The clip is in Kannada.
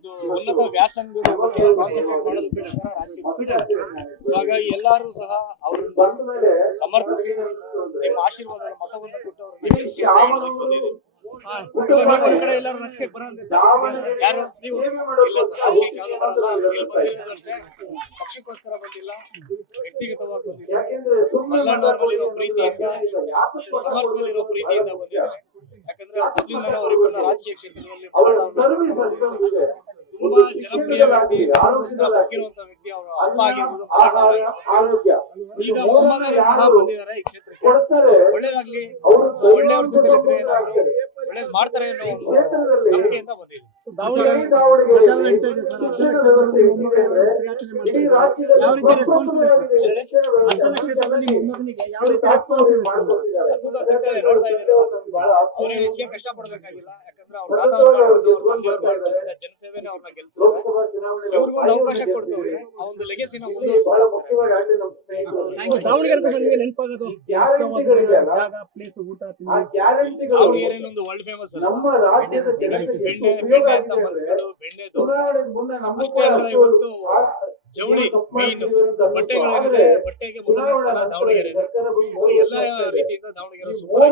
ಒಂದು ಉನ್ನತ ವ್ಯಾಸಂಗದ ಬಗ್ಗೆ ಕಾನ್ಸಂಟ್ರೇಟ್ ಮಾಡೋದಕ್ಕೋಸ್ಕರ ರಾಜಕೀಯ. ಸೊ ಹಾಗಾಗಿ ಎಲ್ಲರೂ ಸಹ ಅವರನ್ನು ಸಮರ್ಥಿಸಿ ನಿಮ್ಮ ಆಶೀರ್ವಾದದ ಮತವನ್ನು ಕೊಟ್ಟು ಅವ್ರನ್ನ ಬಂದಿದೆ. ಕಡೆ ಎಲ್ಲರೂ ರಾಜಕೀಯ ಬರೋದು ಯಾರು ನೀವು ಇಲ್ಲ ಸರ್, ರಾಜಕೀಯ ಯಾವುದು ಬರಲ್ಲ. ಇಲ್ಲಿ ಬಂದಿರೋದಷ್ಟೇ ಪಕ್ಷಕ್ಕೋಸ್ಕರ ಬಂದಿಲ್ಲ, ವ್ಯಕ್ತಿಗತವಾಗಿ ಬಂದಿಲ್ಲ. ಮಲ್ನಾಡಿನವರಲ್ಲಿರೋ ಪ್ರೀತಿಯಿಂದ, ಸಮರ್ಥದಲ್ಲಿರೋ ಪ್ರೀತಿಯಿಂದ ಬಂದಿದ್ದಾರೆ. ಯಾಕಂದ್ರೆ ಮೊದಲಿಂದ ಅವರಿಬ್ಬರನ್ನ ರಾಜಕೀಯ ಕ್ಷೇತ್ರದಲ್ಲಿ ತುಂಬಾ ಜನಪ್ರಿಯ ವ್ಯಕ್ತಿ, ಜನಗೋಸ್ಕರ ಬಗ್ಗಿರುವಂತ ವ್ಯಕ್ತಿ. ಅವರ ಅಪ್ಪ ಆಗಿರ್ಬೋದು, ಈಗ ಮೊಮ್ಮಗರು ಸಹ ಬಂದಿದ್ದಾರೆ ಈ ಕ್ಷೇತ್ರಕ್ಕೆ. ಒಳ್ಳೇದಾಗ್ಲಿ, ಒಳ್ಳೆಯವ್ರ ಜೊತೆ ಒಳ್ಳೇದ್ ಮಾಡ್ತಾರೆ ಅನ್ನೋ ನಂಬಿಕೆಯಿಂದ ಬಂದಿದೆ. ನೋಡ್ತಾ ಇದ್ದಾರೆ, ಅವ್ರಿಗೆ ಹೆಚ್ಚಿಗೆ ಕಷ್ಟ ಪಡ್ಬೇಕಾಗಿಲ್ಲ. ಯಾಕಂದ್ರೆ ಅವ್ರ ಜನಸೇವೆನೇ ಅವ್ರನ್ನ ಗೆಲ್ಸಿದ್ರೆ ಇವ್ರಿಗೂ ಒಂದು ಅವಕಾಶ ಕೊಡ್ತೀವಿ. ಆ ಒಂದು ಲೆಗೆಸಿನ ದಾವಣಗೆರೆ ನೆನಪಾಗೋದು ಪ್ಲೇಸ್ ಊಟ ದಾವಣಗೆರೆ ಒಂದು ವರ್ಲ್ಡ್ ಫೇಮಸ್ ಬೆಣ್ಣೆ ಅಂತ ಮನಸ್ಸುಗಳು, ಬೆಣ್ಣೆ ದೋಸೆ ಅಷ್ಟೇ ಅಂದ್ರೆ ಇವತ್ತು ಜವಳಿ ಮೀನು ಬಟ್ಟೆಗಳೇನಿದೆ, ಬಟ್ಟೆಗೆ ಮೊದಲನೇ ಸ್ಥಾನ ದಾವಣಗೆರೆ. ಎಲ್ಲ ರೀತಿಯಿಂದ ದಾವಣಗೆರೆ ಸೂಪರ್.